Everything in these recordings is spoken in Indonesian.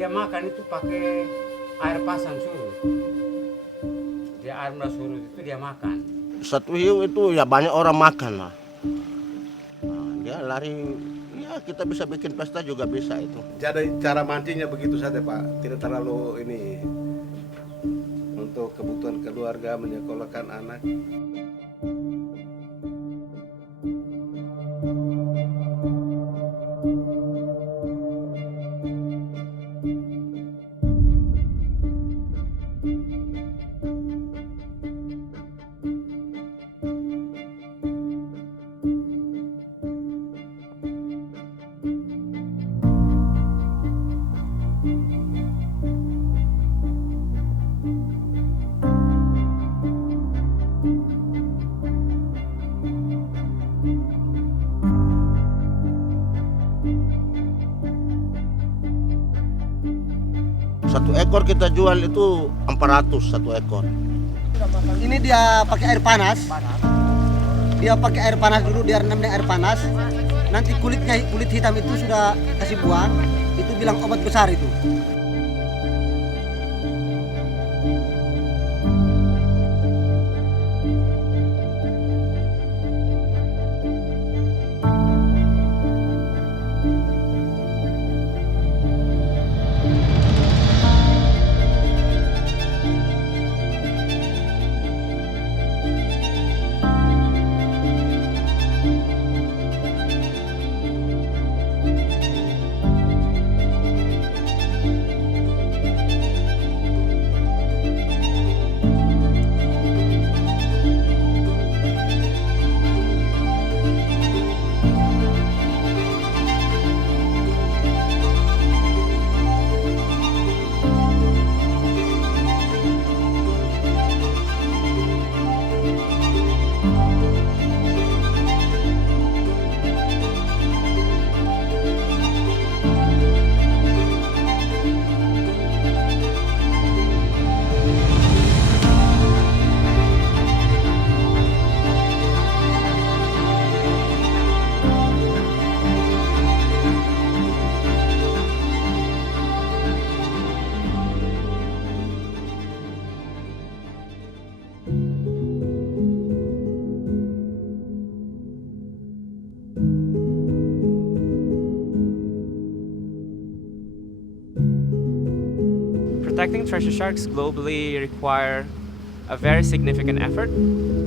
dia makan itu pakai air pasang surut. Dia air surut itu dia makan. Satu hiu itu ya banyak orang makan lah. Nah, dia lari, ya kita bisa bikin pesta juga bisa itu. Jadi cara mancingnya begitu saja Pak, tidak terlalu ini untuk kebutuhan keluarga menyekolahkan anak. Satu ekor kita jual itu 400 satu ekor. Ini dia pakai air panas. Dia pakai air panas dulu, dia rendam dengan air panas. Nanti kulit hitam itu sudah kasih buang. Itu bilang obat besar itu. Protecting treasure sharks globally require a very significant effort,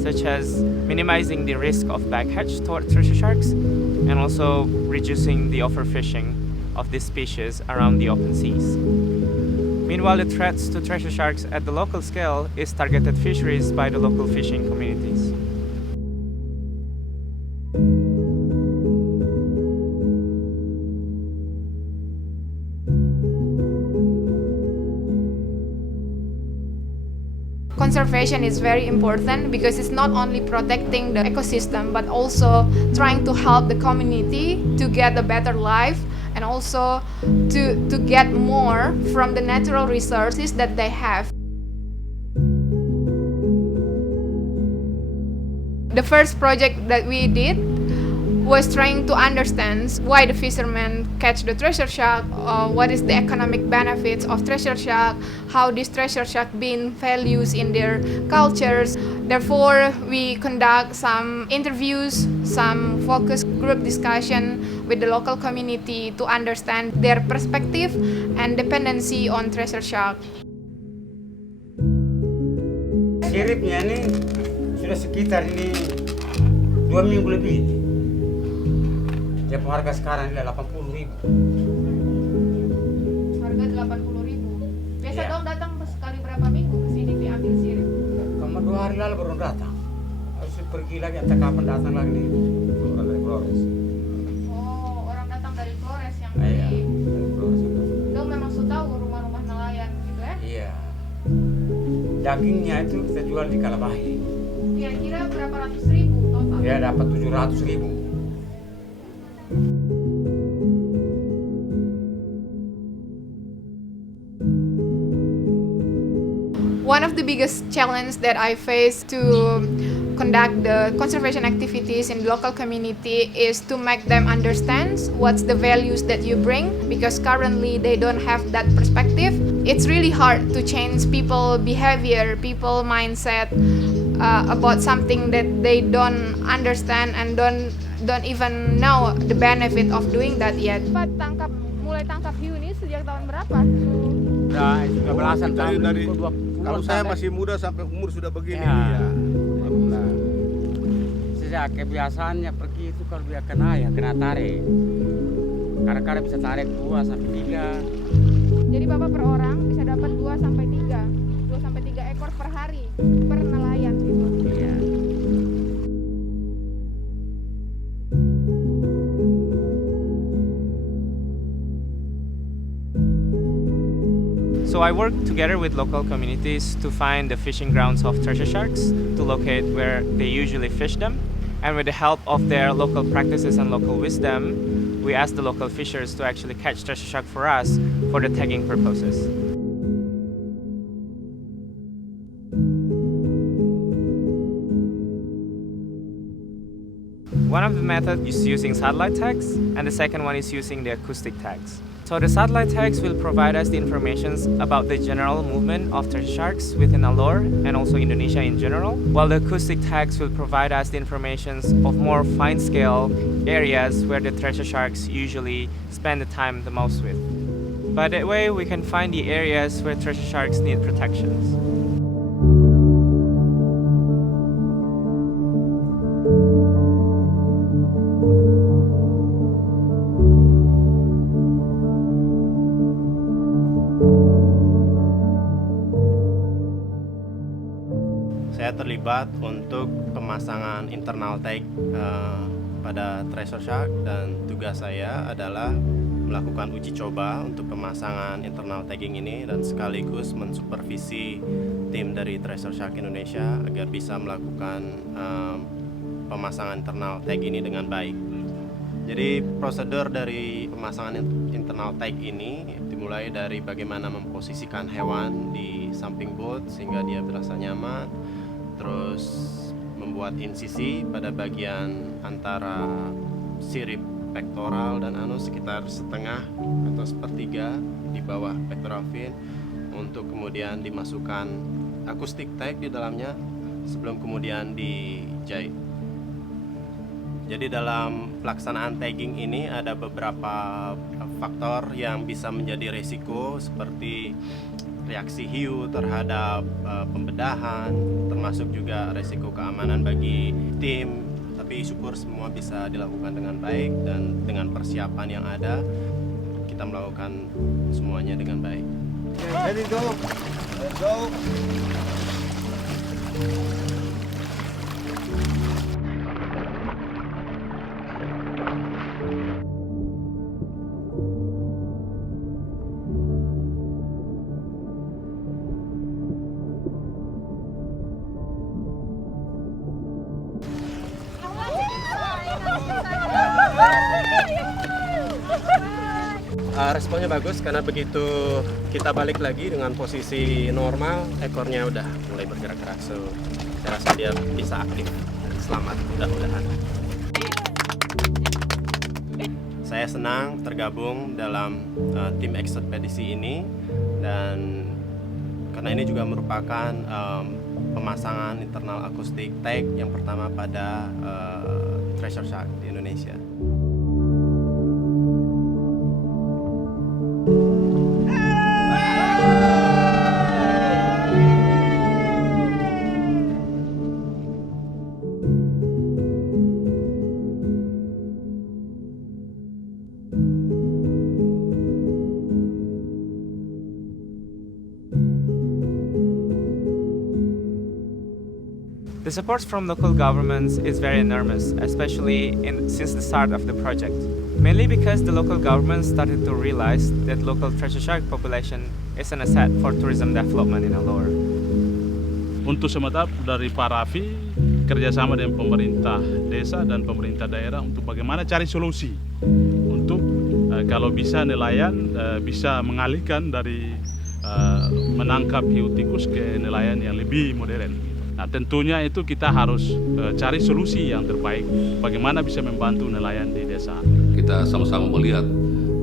such as minimizing the risk of backhatch toward treasure sharks and also reducing the overfishing of this species around the open seas. Meanwhile, the threats to treasure sharks at the local scale is targeted fisheries by the local fishing communities. Conservation is very important because it's not only protecting the ecosystem but also trying to help the community to get a better life and also to get more from the natural resources that they have. The first project that we did was trying to understand why the fishermen catch the treasure shark, what is the economic benefits of treasure shark, how this treasure shark being values in their cultures. Therefore, we conduct some interviews, some focus group discussion with the local community to understand their perspective and dependency on treasure shark. Siripnya ini sudah sekitar ini 2 minggu lebih. Dia harga sekarang ini 80.000. Harga 80.000. Biasa Iya. dong datang sekali berapa minggu ke sini diambil sirip? Kamu 2 hari lalu baru datang. Harus pergi lagi entah kapan datang lagi nih. Orang dari Flores. Oh, orang datang dari Flores yang Iya, beli. dari Flores juga. Dong memang sudah tahu rumah-rumah nelayan gitu ya? Iya. Dagingnya itu kita jual di Kalabahi. Kira-kira berapa ratus ribu total? Dia dapat 700.000. One of the biggest challenge that I face to conduct the conservation activities in the local community is to make them understand what's the values that you bring, because currently they don't have that perspective. It's really hard to change people behavior, people mindset about something that they don't understand and don't even know the benefit of doing that yet. Mulai tangkap hiu ini sejak tahun berapa? Udah 13-an tahun. Dari kalau saya sampai- masih muda sampai umur sudah begini. Ya. Ya. Alhamdulillah. Sejak kebiasaannya pergi itu kalau dia kena ya kena tarik. Kadang-kadang bisa tarik 2 sampai 3. Jadi Bapak per orang bisa dapat 2 sampai 3 ekor per hari per nelayan gitu. Iya. So I work together with local communities to find the fishing grounds of treasure sharks, to locate where they usually fish them, and with the help of their local practices and local wisdom, we ask the local fishers to actually catch treasure shark for us for the tagging purposes. One of the methods is using satellite tags, and the second one is using the acoustic tags. So the satellite tags will provide us the information about the general movement of treasure sharks within Alor and also Indonesia in general, while the acoustic tags will provide us the information of more fine-scale areas where the treasure sharks usually spend the time the most with. By that way, we can find the areas where treasure sharks need protections. Saya terlibat untuk pemasangan internal tag pada treasure shark, dan tugas saya adalah melakukan uji coba untuk pemasangan internal tagging ini dan sekaligus mensupervisi tim dari Treasure Shark Indonesia agar bisa melakukan pemasangan internal tag ini dengan baik. Jadi prosedur dari pemasangan internal tag ini dimulai dari bagaimana memposisikan hewan di samping boat sehingga dia berasa nyaman, terus membuat insisi pada bagian antara sirip pektoral dan anus sekitar setengah atau sepertiga di bawah pectoral fin, untuk kemudian dimasukkan acoustic tag di dalamnya sebelum kemudian dijahit. Jadi dalam pelaksanaan tagging ini ada beberapa faktor yang bisa menjadi risiko, seperti reaksi hiu terhadap pembedahan, termasuk juga risiko keamanan bagi tim. Tapi syukur semua bisa dilakukan dengan baik, dan dengan persiapan yang ada kita melakukan semuanya dengan baik. Ready to go. Let's go. Responnya bagus karena begitu kita balik lagi dengan posisi normal, ekornya udah mulai bergerak-gerak. So, saya rasa dia bisa aktif dan selamat, mudah-mudahan. Saya senang tergabung dalam tim ekspedisi ini, dan karena ini juga merupakan pemasangan internal acoustic tag yang pertama pada treasure shark di Indonesia. The support from local governments is very enormous, especially since the start of the project. Mainly because the local government started to realize that local treasure shark population is an asset for tourism development in Alor. Untuk sementara dari Parafi kerjasama dengan pemerintah desa dan pemerintah daerah untuk bagaimana cari solusi untuk kalau bisa nelayan bisa mengalihkan dari menangkap hiu tikus ke nelayan yang lebih modern. Nah, tentunya itu kita harus cari solusi yang terbaik bagaimana bisa membantu nelayan di desa. Kita sama-sama melihat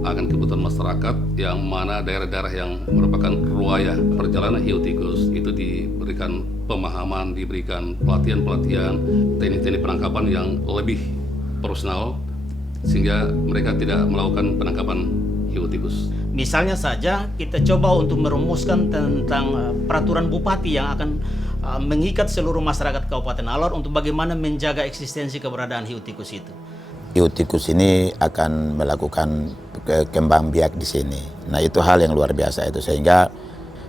akan kebutuhan masyarakat yang mana daerah-daerah yang merupakan ruaya perjalanan hiu tikus itu diberikan pemahaman, diberikan pelatihan-pelatihan, teknik-teknik penangkapan yang lebih profesional sehingga mereka tidak melakukan penangkapan hiu tikus. Misalnya saja kita coba untuk merumuskan tentang peraturan bupati yang akan mengikat seluruh masyarakat Kabupaten Alor untuk bagaimana menjaga eksistensi keberadaan hiu tikus itu. Hiu tikus ini akan melakukan kembang biak di sini. Nah, itu hal yang luar biasa itu, sehingga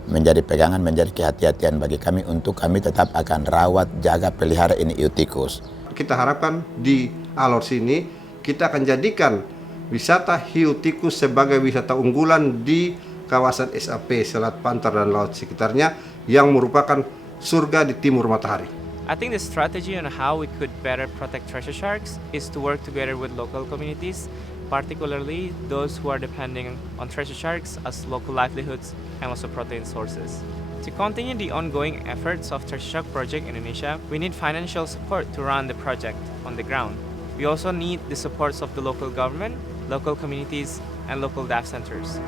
menjadi pegangan, menjadi kehati-hatian bagi kami untuk kami tetap akan rawat, jaga, pelihara ini hiu tikus. Kita harapkan di Alor sini kita akan jadikan wisata hiu tikus sebagai wisata unggulan di kawasan SAP, Selat Pantar dan laut sekitarnya yang merupakan surga di timur matahari. I think the strategy on how we could better protect treasure sharks is to work together with local communities, particularly those who are depending on treasure sharks as local livelihoods and also protein sources. To continue the ongoing efforts of Treasure Shark Project Indonesia, we need financial support to run the project on the ground. We also need the supports of the local government, local communities, and local DAF centers.